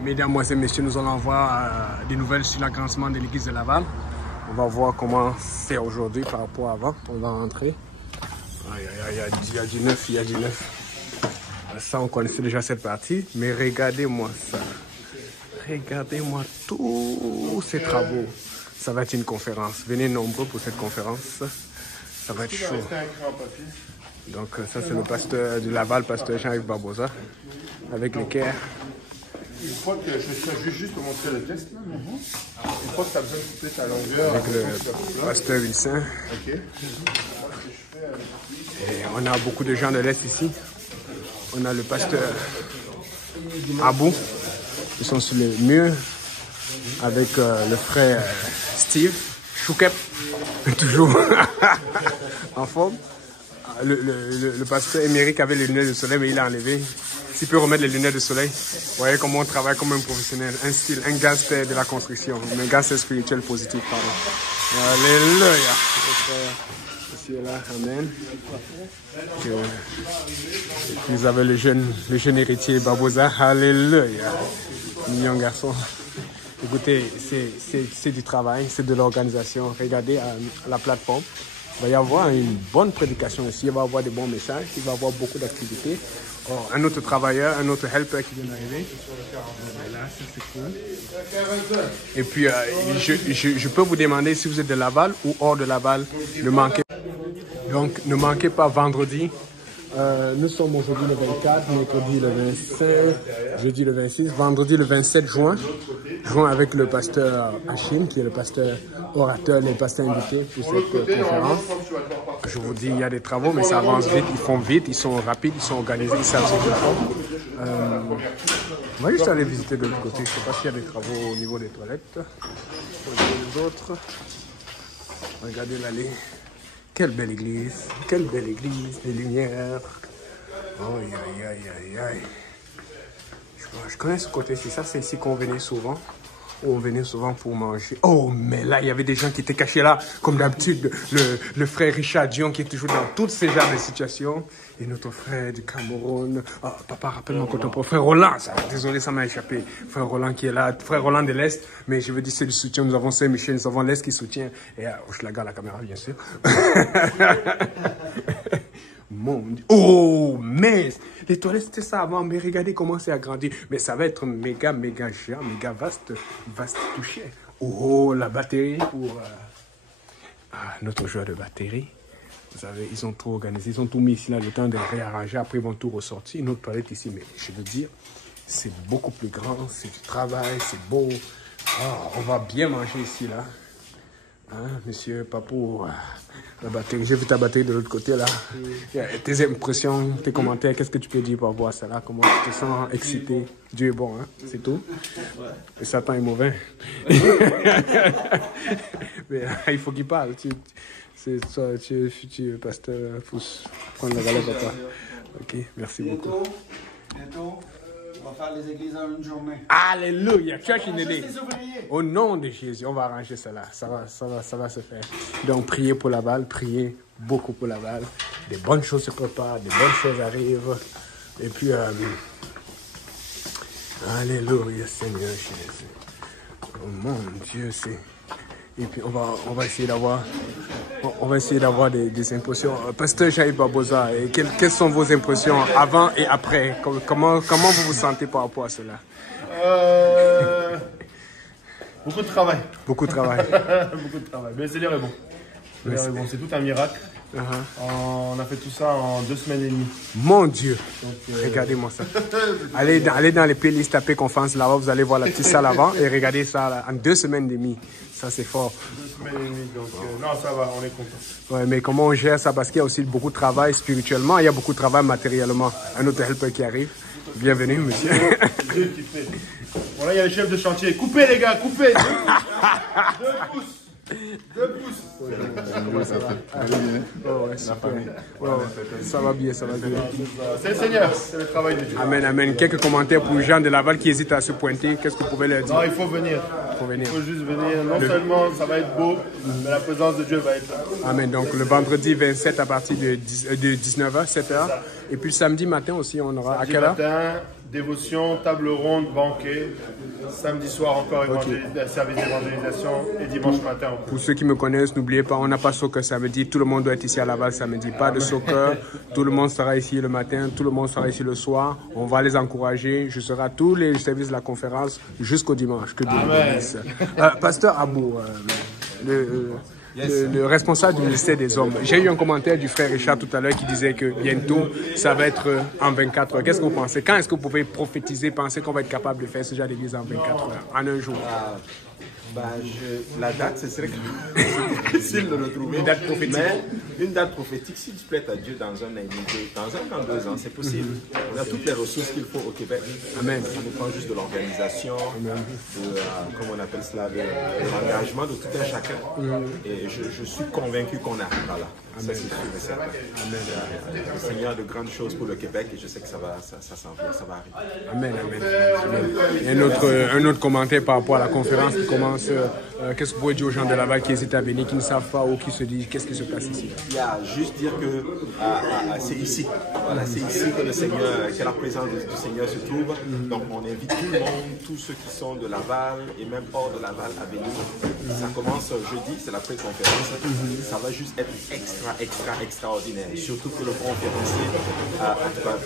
Mesdames, et messieurs, nous allons voir des nouvelles sur l'agrandissement de l'église de Laval. On va voir comment c'est aujourd'hui par rapport à avant. On va rentrer. Il y a du neuf, il y a du neuf. Ça, on connaissait déjà cette partie. Mais regardez-moi ça. Regardez-moi tous ces travaux. Ça va être une conférence. Venez nombreux pour cette conférence. Ça va être chaud. Donc ça, c'est le pasteur du Laval, pasteur Jean-Yves Barbosa, avec l'équerre. Une fois que je vais juste te montrer le test, là, une fois que tu as besoin de couper ta longueur avec le pasteur Vincent. Ok. Et on a beaucoup de gens de l'Est ici. On a le pasteur Abou. Ils sont sur le mur avec le frère Steve Choukep, toujours en forme. Le pasteur Émeric avait les lunettes de soleil, mais il a enlevé. S'il peut remettre les lunettes de soleil, vous voyez comment on travaille comme un professionnel. Un style, un gangster de la construction, mais un gangster spirituel positif, pardon. Alléluia. Ici et là, amen. Vous avez le jeune héritier Barbosa, alléluia. Mignon garçon. Écoutez, c'est du travail, c'est de l'organisation. Regardez la plateforme. Il va y avoir une bonne prédication ici, il va y avoir des bons messages, il va y avoir beaucoup d'activités. Oh, un autre travailleur, un autre helper qui vient d'arriver. Là, ça c'est cool. Et puis, je peux vous demander si vous êtes de Laval ou hors de Laval, ne manquez pas vendredi. Nous sommes aujourd'hui le 24, mercredi le 25, jeudi le 26, vendredi le 27 juin. Juin avec le pasteur Hachim, qui est le pasteur orateur, les pasteurs invités pour cette conférence. Je vous dis, il y a des travaux, mais ça avance vite, ils font vite, ils sont rapides, ils sont organisés, ils savent ce qu'ils font. On va juste aller visiter de l'autre côté. Je ne sais pas s'il y a des travaux au niveau des toilettes. Les autres. Regardez l'allée. Quelle belle église, les lumières. Oh, aïe, aïe, aïe, aïe. Je connais ce côté-ci, ça c'est ici qu'on venait souvent. On venait souvent pour manger. Oh, mais là, il y avait des gens qui étaient cachés là, comme d'habitude. Le frère Richard Dion qui est toujours dans toutes ces genres de situations. Et notre frère du Cameroun. Oh, papa, rappelle-moi contemporain. Frère Roland, désolé, ça m'a échappé. Frère Roland qui est là. Frère Roland de l'Est. Mais je veux dire, c'est du soutien. Nous avons Saint-Michel, nous avons l'Est qui soutient. Et Hochelaga, la caméra, bien sûr. Mon Dieu. Oh, mais les toilettes, c'était ça avant. Mais regardez comment c'est agrandi. Mais ça va être méga géant, méga vaste touché. Oh, la batterie pour notre joueur de batterie. Vous savez, ils ont tout organisé, ils ont tout mis ici là, le temps de réarranger. Après, ils vont tout ressortir. Une autre toilette ici, mais je veux dire, c'est beaucoup plus grand, c'est du travail, c'est beau. Oh, on va bien manger ici là. Hein, monsieur Papou, la batterie, j'ai vu ta batterie de l'autre côté là. Tes impressions, tes commentaires, qu'est-ce que tu peux dire par rapport à ça là? Comment tu te sens excité? Dieu est bon, hein? C'est tout? Et Satan est mauvais. Mais il faut qu'il parle. C'est toi, tu es le futur pasteur. Faut prendre la valeur, papa. Ok, merci beaucoup. Bientôt. On va faire les églises en une journée. Alléluia. Church in a day. Au nom de Jésus, on va arranger cela. Ça va se faire. Donc, priez pour Laval. Priez beaucoup pour Laval. Des bonnes choses se préparent. Des bonnes choses arrivent. Et puis, alléluia, Seigneur Jésus. Oh mon Dieu, c'est... Et puis, on va essayer d'avoir des impressions. Pasteur Jean-Yves Barbosa, quelles sont vos impressions avant et après? Comment vous vous sentez par rapport à cela? Beaucoup de travail. Beaucoup de travail. Beaucoup de travail. Mais le Seigneur est bon. C'est tout un miracle. On a fait tout ça en 2 semaines et demie. Mon Dieu. Regardez-moi ça. Allez dans les playlists, tapez conférence là-bas, vous allez voir la petite salle avant et regardez ça là, en 2 semaines et demie. Ça, c'est fort. 2 semaines et demie, donc non, ça va, on est content. Ouais, mais comment on gère ça? Parce qu'il y a aussi beaucoup de travail spirituellement, il y a beaucoup de travail matériellement. Un autre helper qui arrive. Bienvenue, monsieur. Dieu qui fait. Voilà, il y a les chefs de chantier. Coupez, les gars, coupez. 2 pouces. 2 pouces. Ça va. Oh, ouais, super. Ouais, ça va bien, ça va bien. C'est le Seigneur, c'est le travail de Dieu. Amen, amen. Quelques commentaires pour les gens de Laval qui hésitent à se pointer. Qu'est-ce que vous pouvez leur dire? Non, il faut venir. Il faut juste venir. Non seulement ça va être beau, mais la présence de Dieu va être là. Amen. Donc le vendredi 27 à partir de 19h, 7h. Et puis le samedi matin aussi, on aura à quelle heure? Matin, dévotion, table ronde, banquet. Samedi soir encore service d'évangélisation et dimanche matin. Pour ceux qui me connaissent, n'oubliez pas, on n'a pas soccer samedi. Tout le monde doit être ici à Laval samedi. Pas de soccer. Tout le monde sera ici le matin. Tout le monde sera ici le soir. On va les encourager. Je serai à tous les services de la conférence jusqu'au dimanche. Que Dieu vous bénisse. Pasteur Abou, le responsable du ministère des Hommes. J'ai eu un commentaire du frère Richard tout à l'heure qui disait que bientôt, ça va être en 24 heures. Qu'est-ce que vous pensez? Quand est-ce que vous pouvez prophétiser, penser qu'on va être capable de faire ce genre d'église en 24 heures, en un jour? La date, ce serait difficile de le trouver. Une date prophétique. Mais une date prophétique, s'il se plaît à Dieu dans un an, dans 2 ans, c'est possible. On a toutes les ressources qu'il faut au Québec. Amen. Ça dépend juste de l'organisation, comment on appelle cela, de l'engagement de tout un chacun. Et je suis convaincu qu'on arrivera là. Ça, c'est sûr et certain. Le Seigneur a de grandes choses pour le Québec et je sais que ça va arriver. Amen, amen. Un autre commentaire par rapport à la conférence qui commence. Qu'est-ce que vous pouvez dire aux gens de Laval qui hésitent à venir, qui ne savent pas ou qui se disent qu'est-ce qui se passe ici? Il y a juste dire que c'est ici. Voilà, c'est ici que le Seigneur, que la présence du Seigneur se trouve. Donc on invite tout le monde, tous ceux qui sont de Laval et même hors de Laval à venir. Ça commence jeudi, c'est la pré-conférence. Ça va juste être extraordinaire. Surtout que le conférencier, en tout cas,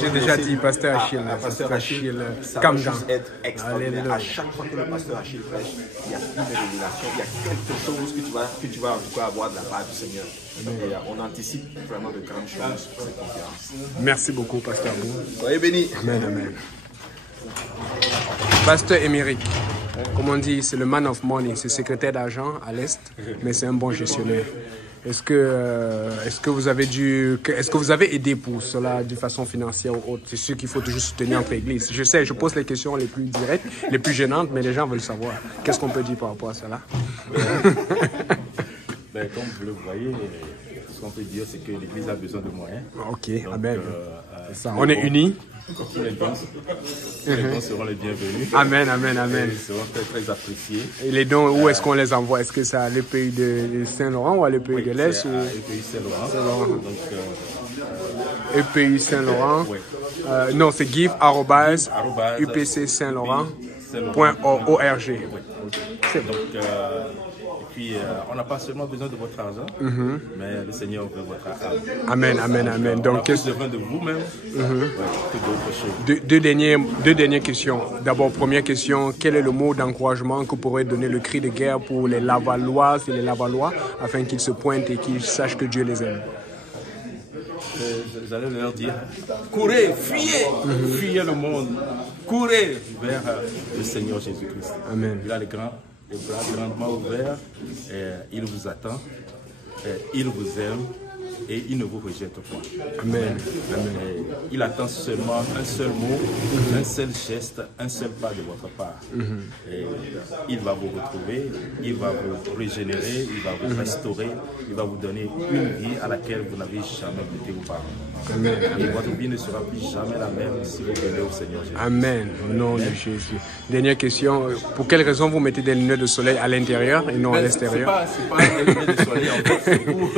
j'ai déjà dit, pasteur Achille. Pasteur Achille, ça va juste être extraordinaire. À chaque fois que le pasteur Achille prêche, il y a une révélation, il y a quelque chose que tu vas en tout cas avoir de la part du Seigneur. Et on anticipe vraiment de grandes choses pour cette conférence. Merci beaucoup, pasteur Abou. Soyez bénis. Amen, amen. Pasteur Émeric, comme on dit, c'est le man of money, c'est secrétaire d'argent à l'Est, mais c'est un bon gestionnaire. Est-ce que vous avez aidé pour cela de façon financière ou autre? C'est sûr qu'il faut toujours soutenir notre église. Je sais, je pose les questions les plus directes, les plus gênantes, mais les gens veulent savoir. Qu'est-ce qu'on peut dire par rapport à cela? Comme vous le voyez, ce qu'on peut dire, c'est que l'église a besoin de moyens. Ok, donc, amen. On est unis. Tous les dons seront les bienvenus. Amen, amen, amen. Ils seront très appréciés. Et les dons, où est-ce qu'on les envoie? Est-ce que c'est à l'EPI de Saint-Laurent ou à l'EPI de l'Est? À l'EPI Saint-Laurent. EPI Saint-Laurent. Oui. Non, c'est give@upcsaint-laurent.org. C'est bon. Puis, on n'a pas seulement besoin de votre argent, mais le Seigneur veut votre âme. Amen, amen, amen. Donc, qu'est-ce que besoin de vous-même que d'autres choses. Deux dernières questions. D'abord, première question, quel est le mot d'encouragement que pourrait donner le cri de guerre pour les Lavalloises et les Lavallois afin qu'ils se pointent et qu'ils sachent que Dieu les aime? J'allais leur dire, courez, fuyez, fuyez le monde, courez vers le Seigneur Jésus-Christ. Amen. Il a les bras grandement ouverts, il vous attend, il vous aime et il ne vous rejette pas. Amen. Amen. Il attend seulement un seul mot, un seul geste, un seul pas de votre part. Et il va vous retrouver, il va vous régénérer, il va vous restaurer, il va vous donner une vie à laquelle vous n'avez jamais goûté auparavant. Amen. Et votre vie ne sera plus jamais la même si vous venez au Seigneur Jésus. Amen. Au nom de Jésus. Dernière question. Pour quelle raison vous mettez des lunettes de soleil à l'intérieur et non à l'extérieur? C'est pas des lunettes de soleil, en fait, c'est pour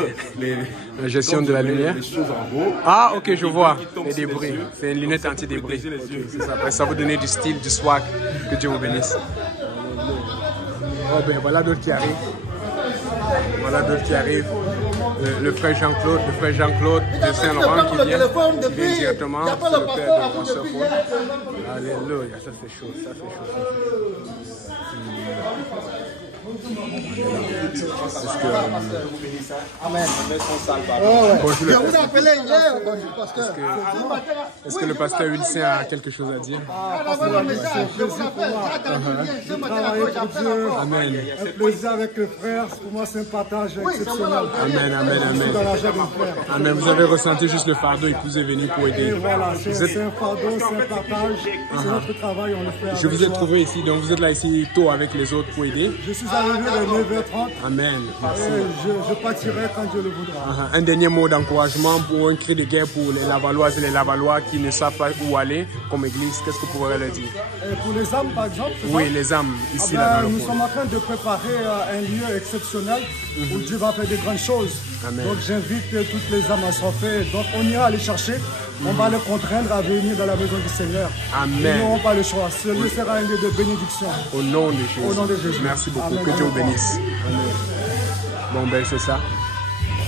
la gestion de la lumière. Les choses en haut. Ah, ok, je vois. Les débris. C'est une lunette anti-débris. Ça va donner du style, du swag. Que Dieu vous bénisse. Oh, ben voilà d'autres qui arrivent. Voilà d'autres qui arrivent. Le frère Jean-Claude de Saint-Laurent qui vient directement. C'est le père de François Paul. Alléluia, ça c'est chaud, ça c'est chaud. Est-ce que le pasteur Wilson a quelque chose à dire? Amen. Un plaisir avec le frère, pour moi c'est un partage exceptionnel. Amen, amen, amen. Amen. Vous avez ressenti juste le fardeau et que vous êtes venu pour aider. Et voilà, c'est un fardeau, c'est un partage, c'est notre travail, on le fait. Je vous ai trouvé ici, donc vous êtes là ici tôt avec les autres pour aider. Je suis arrivé à 9h30. Amen. Merci. Je partirai quand Dieu le voudra. Un dernier mot d'encouragement pour un cri de guerre pour les Lavalloises et les Lavallois qui ne savent pas où aller comme église. Qu'est-ce que vous pourrez leur dire? Pour les âmes, par exemple? Oui, les âmes, ici, là. Nous sommes en train de préparer un lieu exceptionnel où Dieu va faire de grandes choses. Amen. Donc j'invite toutes les âmes à s'en faire. Donc on ira aller chercher On va le contraindre à venir dans la maison du Seigneur. Amen. Ils n'auront pas le choix. Ce lieu sera un lieu de bénédiction. Au nom de Jésus. Au nom de Jésus. Merci beaucoup. Amen. Que Dieu vous bénisse. Bon, ben c'est ça.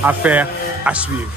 Affaire à suivre.